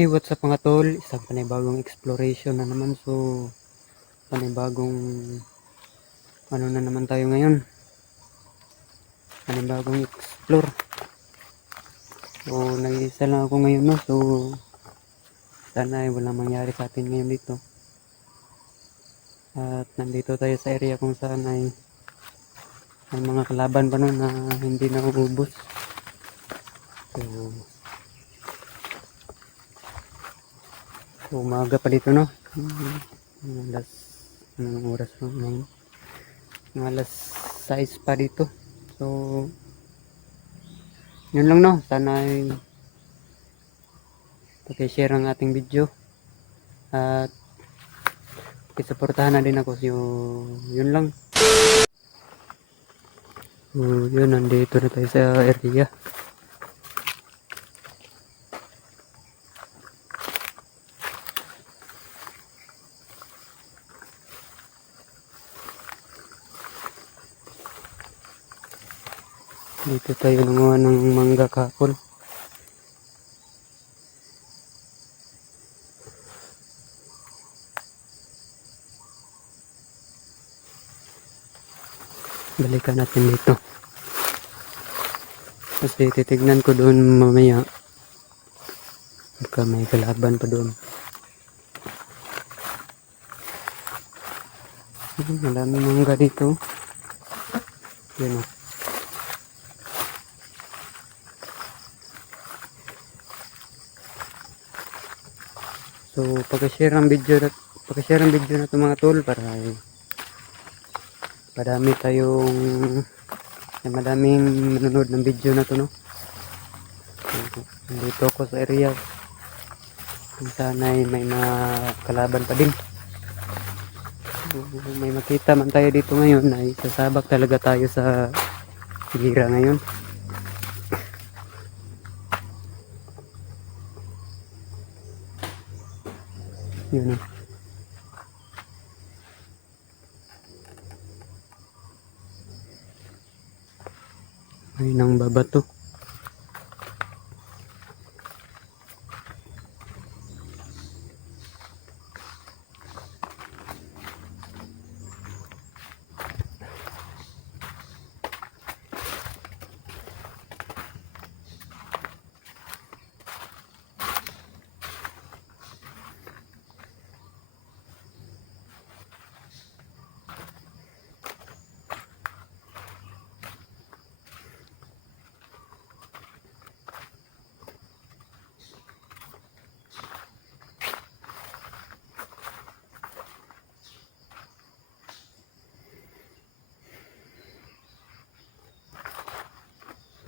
Hey, what's up mga tol? Isang panibagong exploration na naman. So, panibagong ano na naman tayo ngayon. Panibagong explore. So, nag-iisa lang ako ngayon, no? So, sana ay walang mangyari sa atin ngayon dito. At nandito tayo sa area kung saan ay may mga kalaban pa nun na hindi na ubus. So, umaga pa dito, no? Alas, anong oras no? Alas 6 pa dito. So, yun lang, no? Sana ay pakishare ang ating video. At isuportahan na din ako. So, yun lang. So, yun, nandito na tayo sa area. Dito tayo nanguha ng mangga kahapon. Balikan natin dito. Kasi titignan ko doon mamaya. Baka may kalaban pa doon. Madami mangga dito. Yan o. So, pag-share ang video na ito mga tol para padami tayong madaming manonood ng video na to, no? So, nandito ako sa area kung saan ay may mga kalaban pa din. So, may makita man tayo dito ngayon ay sasabak talaga tayo sa gira ngayon. Yun o. Ay nang babato.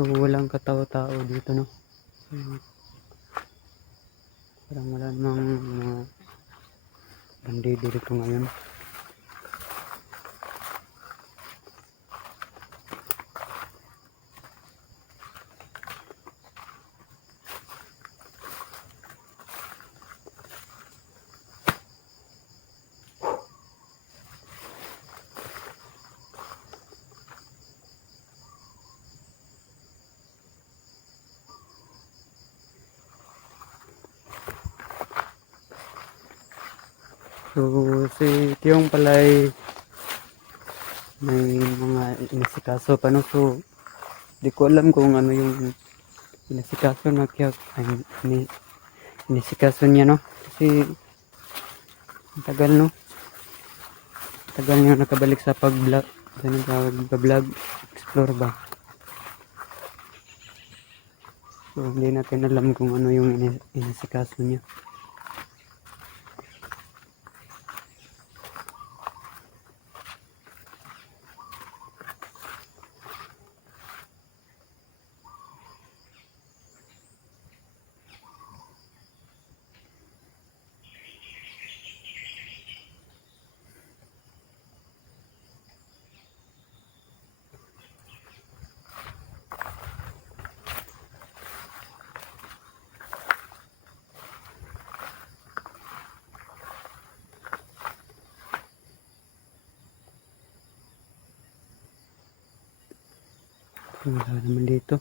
So, walang katao-tao dito, no? Parang wala namang mga bandido dito ngayon. So, si Tiyong pala'y may mga inisikaso pa, no? So, di ko alam kung ano yung inisikaso na kaya inisikaso niya, no? Kasi ang tagal, no? Tagal niya nakabalik sa pag-vlog. Pag-vlog, explore ba? So, hindi natin alam kung ano yung inisikaso niya. Wala naman dito.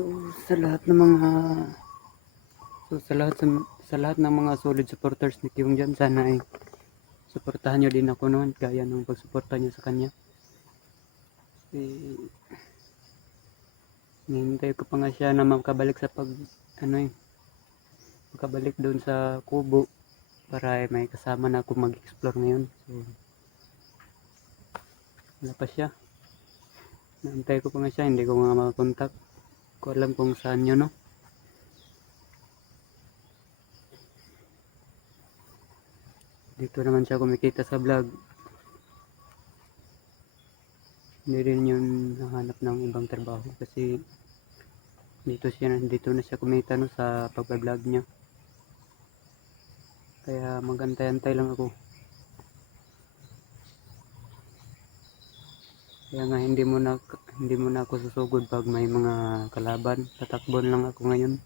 So sa lahat ng mga sa lahat ng mga solid supporters ni Kyung dyan, sana ay suportahan nyo din ako noon gaya ng pagsuporta nyo sa kanya. Hinihintay ko pa nga siya na makabalik sa makabalik doon sa kubo para may kasama na ako mag-explore ngayon. So wala pa siya. Naantay ko pa nga siya, hindi ko nga makakontak. Ko alam kung saan yun, no? Dito naman siya kumikita sa vlog. Hindi rin yun nahanap ng ibang trabaho kasi dito na siya kumita, no, sa pag-vlog niya. Kaya magantay-antay lang ako. Kaya nga hindi mo na ako susugod pag may mga kalaban. Tatakbon lang ako ngayon.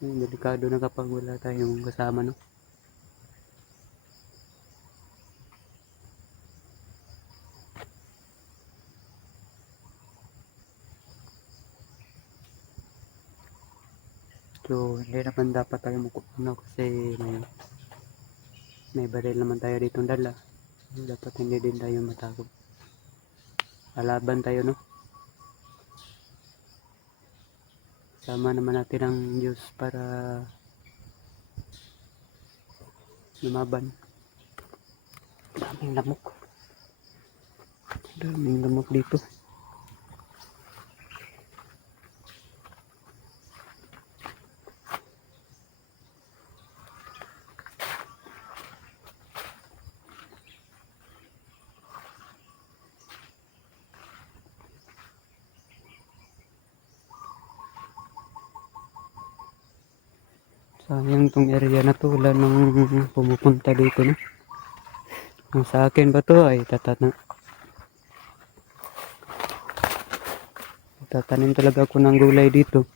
Delikado na kapag wala tayong kasama, no? So hindi naman dapat tayo kasi may baril naman tayo dito dala. Dapat hindi din tayo matakot. Lalaban tayo, no? Sama naman natin ang Diyos para lumaban. Daming lamok dito. Sayang tong area na to, wala nang pumupunta dito, no? Kung sa akin ba to ay tatanim talaga ako ng gulay dito.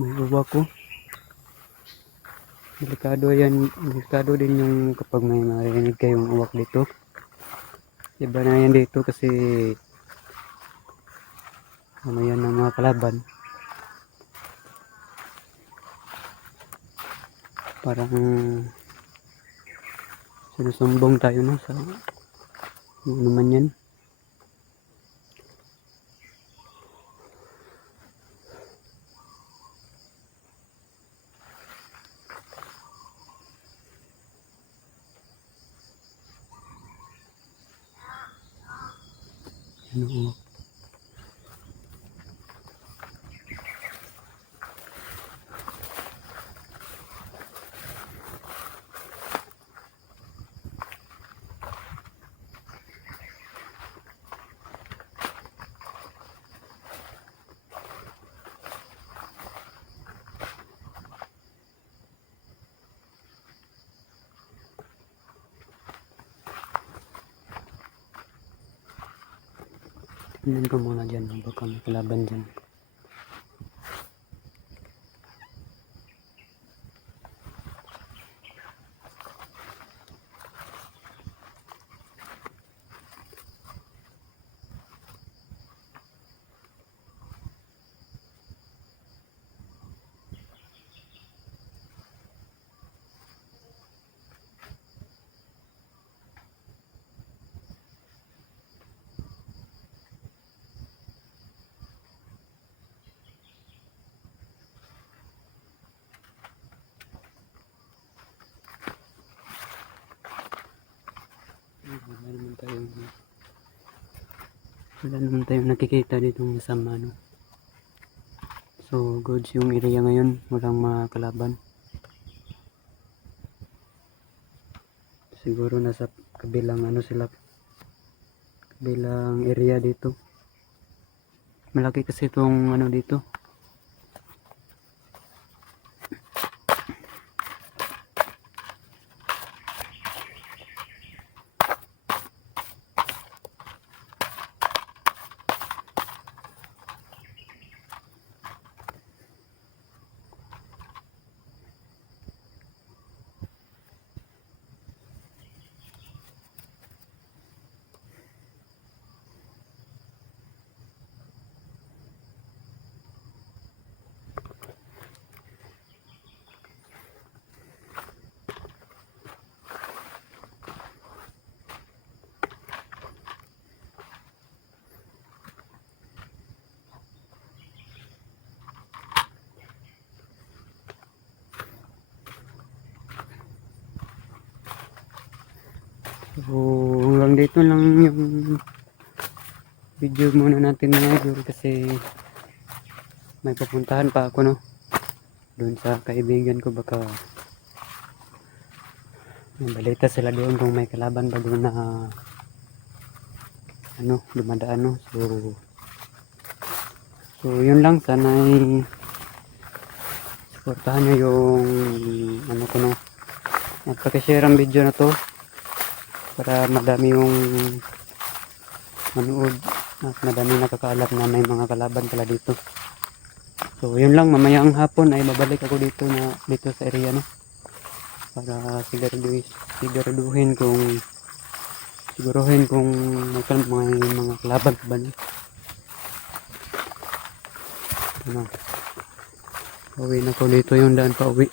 May uwak ko. Delikado din yung kapag may marinig kayong uwak dito. Iba na yan dito kasi ano yan ng mga kalaban. Parang sinusumbong tayo, no, sa ano naman yan. Ano, tingnan ko muna dyan, baka may kalaban dyan. Wala naman tayong nakikita dito masama, no? So goods yung area ngayon, walang mga kalaban. Siguro nasa kabilang kabilang area dito. Malaki kasi itong dito. hanggang dito lang yung video muna natin mga idol kasi may pupuntahan pa ako, no? Doon sa kaibigan ko, baka may balita sila doon kung may kalaban ba doon na ano, dumadaan, no? So yun lang, sana ay suportahan nyo yung ano ko, no? At pakishare ang video na to para madami yung manood at madami nakakaalam na may mga kalaban pala dito. So yun lang, mamayang hapon ay babalik ako dito sa area, no? Para siguruhin kung may mga kalaban pa ba, no? Ano, uwi na ko dito yung daan pa uwi.